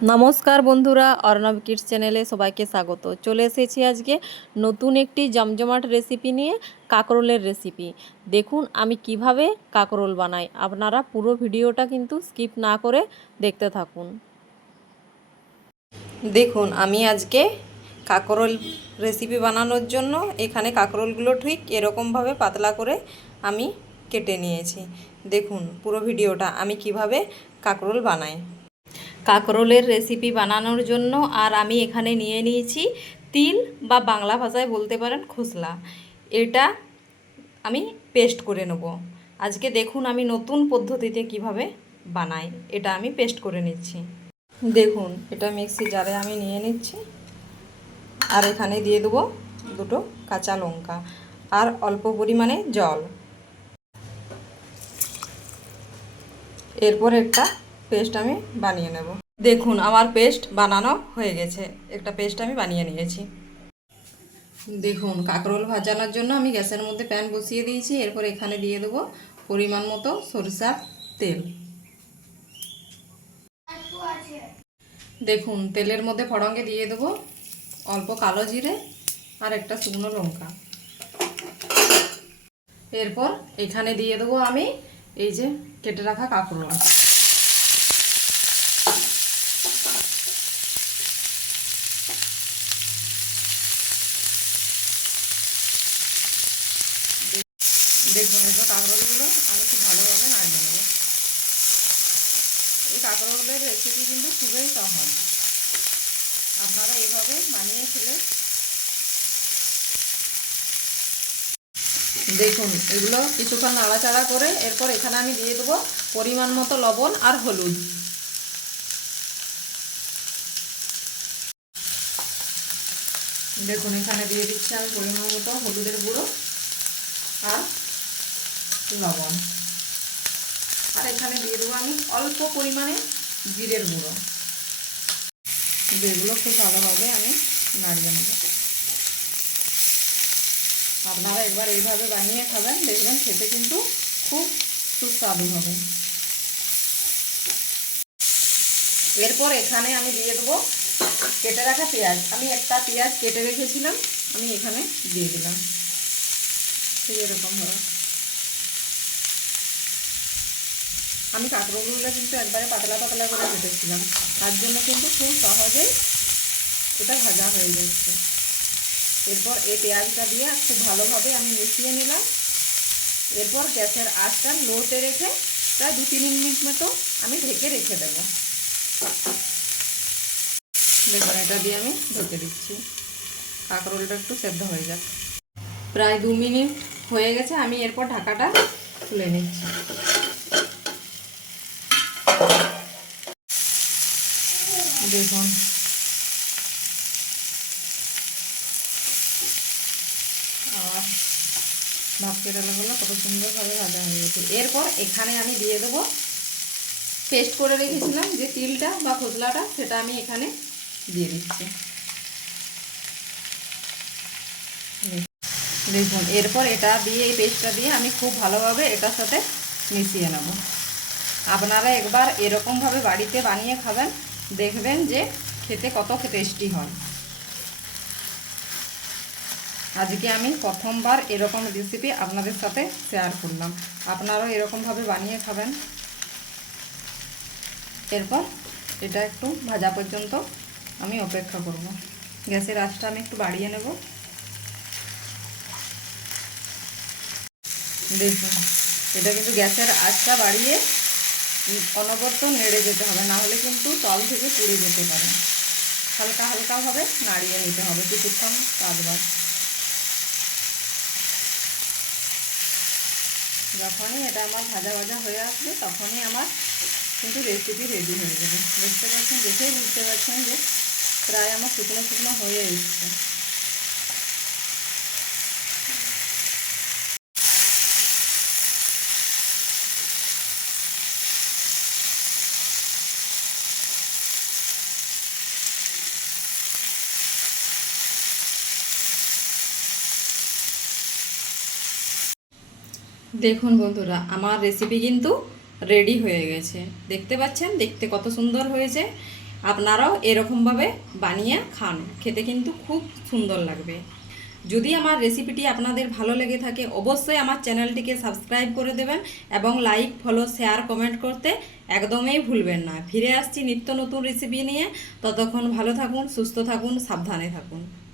নমস্কার বন্ধুরা, অর্ণব কিডস চ্যানেলে সবাইকে স্বাগত। চলে এসেছি আজকে নতুন একটি জমজমাট রেসিপি নিয়ে, কাঁকরোলের রেসিপি। দেখুন আমি কিভাবে কাঁকরোল বানাই। আপনারা পুরো ভিডিওটা কিন্তু স্কিপ না করে দেখতে থাকুন। দেখুন আমি আজকে কাঁকরোল রেসিপি বানানোর জন্য এখানে কাঁকরোলগুলো ঠিক এরকমভাবে পাতলা করে আমি কেটে নিয়েছি। দেখুন পুরো ভিডিওটা আমি কিভাবে কাঁকরোল বানাই। কাঁকরোলের রেসিপি বানানোর জন্য আর আমি এখানে নিয়ে নিয়েছি তিল, বা বাংলা ভাষায় বলতে পারেন খোসলা। এটা আমি পেস্ট করে নেব আজকে। দেখুন আমি নতুন পদ্ধতিতে কিভাবে বানাই, এটা আমি পেস্ট করে নিচ্ছি। দেখুন এটা মিক্সি জারে আমি নিয়ে নিচ্ছি, আর এখানে দিয়ে দেবো দুটো কাঁচা লঙ্কা আর অল্প পরিমাণে জল। এরপর একটা পেস্ট আমি বানিয়ে নেব। দেখুন আমার পেস্ট বানানো হয়ে গেছে, একটা পেস্ট আমি বানিয়ে নিয়েছি। দেখুন কাঁকরোল ভাজানোর জন্য আমি গ্যাসের মধ্যে প্যান বসিয়ে দিয়েছি। এরপর এখানে দিয়ে দেবো পরিমাণ মতো সরিষার তেল। দেখুন তেলের মধ্যে ফড়ঙ্গে দিয়ে দেবো অল্প কালো জিরে আর একটা শুকনো লঙ্কা। এরপর এখানে দিয়ে দেবো আমি এই যে কেটে রাখা কাঁকরোল। দেখুন এই যে কাঁকরোলগুলো আমি খুব ভালোভাবে নাড়িয়ে নেব। এই কাঁকরোলের রেসিপি কিন্তু খুবই সহজ, আপনারা এভাবে বানিয়ে খেলে। দেখুন এগুলো কিছুক্ষণ নাড়াচাড়া করে এরপর এখানে আমি দিয়ে দেবো পরিমাণ মতো লবণ আর হলুদ। দেখুন এখানে দিয়ে দিচ্ছি আমি পরিমাণ মতো হলুদের গুঁড়ো আর লবণ, আর এখানে দিয়ে দেবো আমি অল্প পরিমাণে জিরের গুঁড়ো। এগুলো খুব ভালোভাবে আমি নাড়িয়ে নেব। আপনারা একবার এইভাবে বানিয়ে খাবেন, দেখবেন খেতে কিন্তু খুব সুস্বাদু হবে। এরপর এখানে আমি দিয়ে দেবো কেটে রাখা পেঁয়াজ। আমি একটা পেঁয়াজ কেটে রেখেছিলাম, আমি এখানে দিয়ে দিলাম ঠিক এরকমভাবে। আমি কাঁকরোলগুলো কিন্তু একবারে পাতলা পাতলা করে কেটেছিলাম, তার জন্য কিন্তু খুব সহজেই এটা ভাজা হয়ে যাচ্ছে। এরপর এই পেঁয়াজটা দিয়ে খুব ভালোভাবে আমি মিশিয়ে নিলাম। এরপর গ্যাসের আঁচটা লোতে রেখে প্রায় 2-3 মিনিট মতো আমি ঢেকে রেখে দেবো। দেখুন এটা দিয়ে আমি ঢেকে দিচ্ছি, কাঁকরোলটা একটু সেদ্ধ হয়ে যাক। প্রায় 2 মিনিট হয়ে গেছে, আমি এরপর ঢাকাটা খুলে নিচ্ছি। দেখুন আর ভাত কেটালাগুলো কত সুন্দরভাবে ভাজা হয়ে গেছে। এরপর এখানে আমি দিয়ে দেবো পেস্ট করে রেখেছিলাম যে তিলটা বা খোসলাটা, সেটা আমি এখানে দিয়ে দিচ্ছি। দেখুন এরপর এটা দিয়ে এই পেস্টটা দিয়ে আমি খুব ভালোভাবে এটার সাথে মিশিয়ে নেব। আপনারা একবার এরকমভাবে বাড়িতে বানিয়ে খাবেন, দেখবেন যে খেতে কত টেস্টি হয়। আজকে আমি প্রথমবার এরকম রেসিপি আপনাদের সাথে শেয়ার করলাম, আপনারাও এরকমভাবে বানিয়ে খাবেন। এরপর এটা একটু ভাজা পর্যন্ত আমি অপেক্ষা করব। গ্যাসের আঁচটা আমি একটু বাড়িয়ে নেব। দেখুন এটা কিন্তু গ্যাসের আঁচটা বাড়িয়ে অনবরত নেড়ে যেতে হবে, না হলে কিন্তু তল থেকে পুড়ে যেতে পারে। হালকা হালকাভাবে নাড়িয়ে নিতে হবে কিছুক্ষণ বাদবার। যখনই এটা আমার ভাজা ভাজা হয়ে আসবে তখনই আমার কিন্তু রেসিপি রেডি হয়ে যাবে। দেখতে পাচ্ছেন, দেখেই বুঝতে পারছেন যে প্রায় আমার শুকনো শুকনো হয়ে এসছে। দেখুন বন্ধুরা আমার রেসিপি কিন্তু রেডি হয়ে গেছে। দেখতে পাচ্ছেন দেখতে কত সুন্দর হয়েছে। আপনারাও এরকমভাবে বানিয়ে খান, খেতে কিন্তু খুব সুন্দর লাগবে। যদি আমার রেসিপিটি আপনাদের ভালো লেগে থাকে অবশ্যই আমার চ্যানেলটিকে সাবস্ক্রাইব করে দেবেন এবং লাইক, ফলো, শেয়ার, কমেন্ট করতে একদমই ভুলবেন না। ফিরে আসছি নিত্য নতুন রেসিপি নিয়ে। ততক্ষণ ভালো থাকুন, সুস্থ থাকুন, সাবধানে থাকুন।